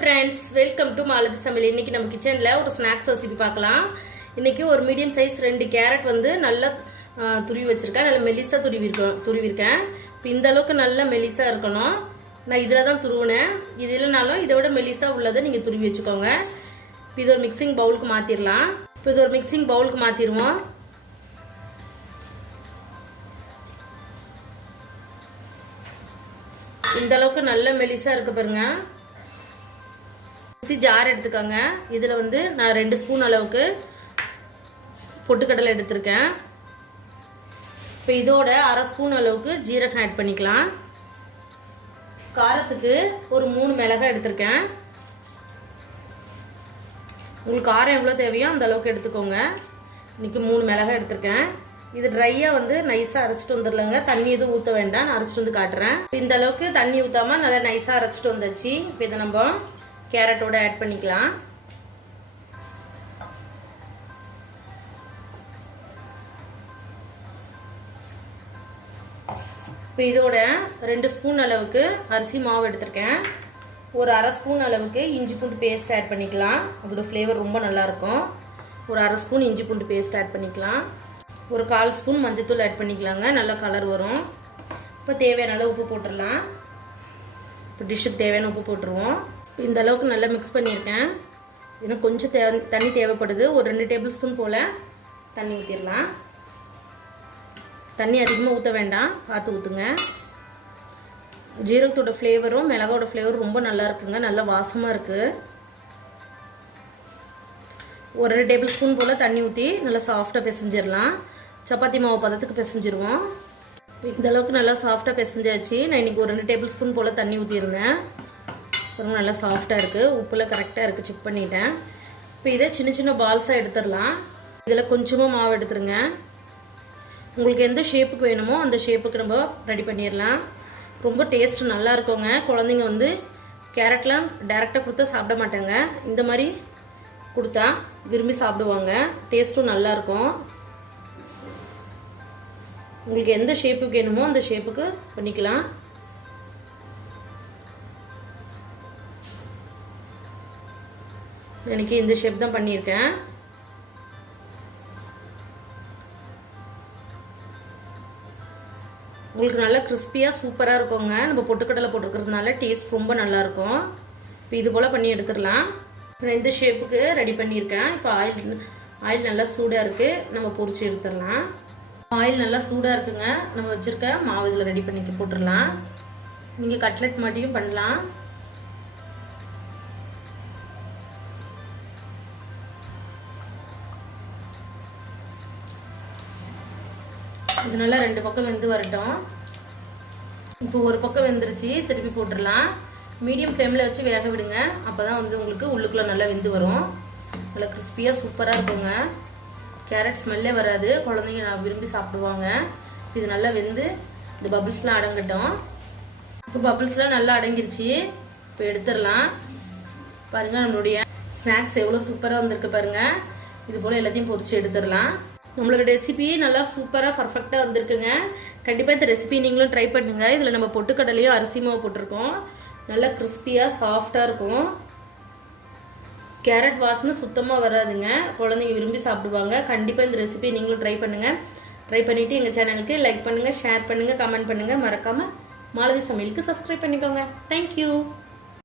Friends, welcome to Malathi சமையல். இன்னைக்கு நம்ம கிச்சனில் ஒரு ஸ்நாக்ஸ் ரெசிபி பார்க்கலாம். இன்னைக்கு ஒரு மீடியம் சைஸ் 2 கேரட் வந்து நல்லா துருவி வச்சிருக்கேன். நல்லா மெலிசா துருவிருக்கேன். இப்போ இந்த அளவுக்கு நல்லா மெலிசா இருக்கணும். நான் இதில் தான் துருவினேன். இது இல்லைனாலும் இதை விட மெலிசா உள்ளதை நீங்கள் துருவி வச்சுக்கோங்க. இப்போ இது ஒரு மிக்சிங் பவுலுக்கு மாற்றிடலாம். இப்போ இது ஒரு மிக்சிங் பவுலுக்கு மாற்றிடுவோம். இந்த அளவுக்கு நல்ல மெலிசா இருக்கு பாருங்க. மிக்ஸி ஜார் எடுத்துக்கோங்க. இதில் வந்து நான் 2 ஸ்பூன் அளவுக்கு பொட்டுக்கடலை எடுத்திருக்கேன். இப்போ இதோட 1/2 ஸ்பூன் அளவுக்கு ஜீரகம் ஆட் பண்ணிக்கலாம். காரத்துக்கு ஒரு 3 மிளகாய் எடுத்திருக்கேன். உங்களுக்கு காரம் எவ்வளோ தேவையோ அந்த அளவுக்கு எடுத்துக்கோங்க. இன்னைக்கு 3 மிளகாய் எடுத்திருக்கேன். இது ட்ரையாக வந்து நைஸாக அரைச்சிட்டு வந்துடலங்க. தண்ணி எதுவும் ஊற்ற வேண்டாம். நான் அரைச்சிட்டு வந்து காட்டுறேன். இந்த அளவுக்கு தண்ணி ஊற்றாமல் நல்லா நைஸாக அரைச்சிட்டு வந்துச்சு. இப்போ இதை நம்ம கேரட்டோட ஆட் பண்ணிக்கலாம். இப்போ இதோட 2 ஸ்பூன் அளவுக்கு அரிசி மாவு எடுத்திருக்கேன். ஒரு 1/2 ஸ்பூன் அளவுக்கு இஞ்சி பூண்டு பேஸ்ட் ஆட் பண்ணிக்கலாம். அதோட ஃப்ளேவர் ரொம்ப நல்லாயிருக்கும். ஒரு 1/2 ஸ்பூன் இஞ்சி பூண்டு பேஸ்ட் ஆட் பண்ணிக்கலாம். ஒரு 1/4 ஸ்பூன் மஞ்சத்தூள் ஆட் பண்ணிக்கலாங்க. நல்லா கலர் வரும். இப்போ தேவையான அளவு உப்பு போட்டுடலாம். இப்போ டிஷ்ஷுக்கு தேவையான உப்பு போட்டுருவோம். இந்த அளவுக்கு நல்லா மிக்ஸ் பண்ணியிருக்கேன். இன்னும் கொஞ்சம் தண்ணி தேவைப்படுது. ஒரு 2 டேபிள் ஸ்பூன் போல் தண்ணி ஊற்றிடலாம். தண்ணி அதிகமாக ஊற்ற வேண்டாம், பார்த்து ஊற்றுங்க. ஜீரகத்தோட ஃப்ளேவரும் மிளகாவோட ஃப்ளேவரும் ரொம்ப நல்லா இருக்குங்க. நல்லா வாசமாக இருக்குது. ஒரு 2 டேபிள் ஸ்பூன் போல் தண்ணி ஊற்றி நல்லா சாஃப்டாக பிசைஞ்சிடலாம். சப்பாத்தி மாவு பதத்துக்கு பிசைஞ்சிருவோம். இந்த அளவுக்கு நல்லா சாஃப்டாக பிசைஞ்சாச்சு. நான் இன்றைக்கி ஒரு 2 டேபிள் ஸ்பூன் போல் தண்ணி ஊற்றிருந்தேன். ரொம்ப நல்லா சாஃப்டாக இருக்குது. உப்புலாம் கரெக்டாக இருக்குது, செக் பண்ணிட்டேன். இப்போ இதை சின்ன சின்ன பால்ஸாக எடுத்துடலாம். இதில் கொஞ்சமாக மாவு எடுத்துருங்க. உங்களுக்கு எந்த ஷேப்புக்கு வேணுமோ அந்த ஷேப்புக்கு நம்ம ரெடி பண்ணிடலாம். ரொம்ப டேஸ்ட் நல்லா இருக்குங்க. குழந்தைங்க வந்து கேரட்லாம் டைரெக்டாக கொடுத்தா சாப்பிட மாட்டாங்க. இந்த மாதிரி கொடுத்தா விரும்பி சாப்பிடுவாங்க. டேஸ்ட்டும் நல்லாயிருக்கும். உங்களுக்கு எந்த ஷேப்புக்கு வேணுமோ அந்த ஷேப்புக்கு பண்ணிக்கலாம். எனக்கு இந்த ஷேப் தான் பண்ணியிருக்கேன். உங்களுக்கு நல்லா கிறிஸ்பியாக சூப்பராக இருக்குங்க. நம்ம பொட்டுக்கடலை போட்டுக்கிறதுனால டேஸ்ட் ரொம்ப நல்லாயிருக்கும். இப்போ இது போல் பண்ணி எடுத்துடலாம். நான் இந்த ஷேப்புக்கு ரெடி பண்ணியிருக்கேன். இப்போ ஆயில் நல்லா சூடாக இருக்குது. நம்ம பொரிச்சு எடுத்துடலாம். ஆயில் நல்லா சூடாக இருக்குங்க. நம்ம வச்சுருக்க மாவு இதில் ரெடி பண்ணி போட்டுடலாம். நீங்கள் கட்லெட் மாட்டியும் பண்ணலாம். இது நல்லா 2 பக்கம் வெந்து வரட்டும். இப்போ ஒரு பக்கம் வெந்துருச்சு. திருப்பி போட்டுடலாம். மீடியம் ஃப்ளேமில் வச்சு வேக விடுங்க. அப்போ தான் வந்து உங்களுக்கு உள்ளுக்குள்ளே நல்லா வெந்து வரும். நல்லா கிறிஸ்பியாக சூப்பராக இருக்குங்க. கேரட் ஸ்மெல்லே வராது. குழந்தைங்க நான் விரும்பி சாப்பிடுவாங்க. இது நல்லா வெந்து இந்த பபிள்ஸ்லாம் அடங்கட்டும். இப்போ பபிள்ஸ்லாம் நல்லா அடங்கிருச்சு. இப்போ எடுத்துடலாம். பாருங்கள், நம்மளுடைய ஸ்நாக்ஸ் எவ்வளோ சூப்பராக வந்திருக்கு பாருங்கள். இது போல் எல்லாத்தையும் பொரிச்சு எடுத்துடலாம். நம்மளோட ரெசிபி நல்லா சூப்பராக பர்ஃபெக்டாக வந்திருக்குங்க. கண்டிப்பாக இந்த ரெசிபி நீங்களும் ட்ரை பண்ணுங்கள். இதில் நம்ம பொட்டுக்கடலையும் அரிசி மாவு போட்டிருக்கோம். நல்லா கிறிஸ்பியாக சாஃப்டாக இருக்கும். கேரட் வாசனை சுத்தமாக வராதுங்க. குழந்தைங்க விரும்பி சாப்பிடுவாங்க. கண்டிப்பாக இந்த ரெசிபி நீங்களும் ட்ரை பண்ணுங்கள். ட்ரை பண்ணிவிட்டு எங்கள் சேனலுக்கு லைக் பண்ணுங்கள், ஷேர் பண்ணுங்கள், கமெண்ட் பண்ணுங்கள். மறக்காமல் மாலதி சமையலுக்கு சப்ஸ்கிரைப் பண்ணிக்கோங்க. தேங்க்யூ.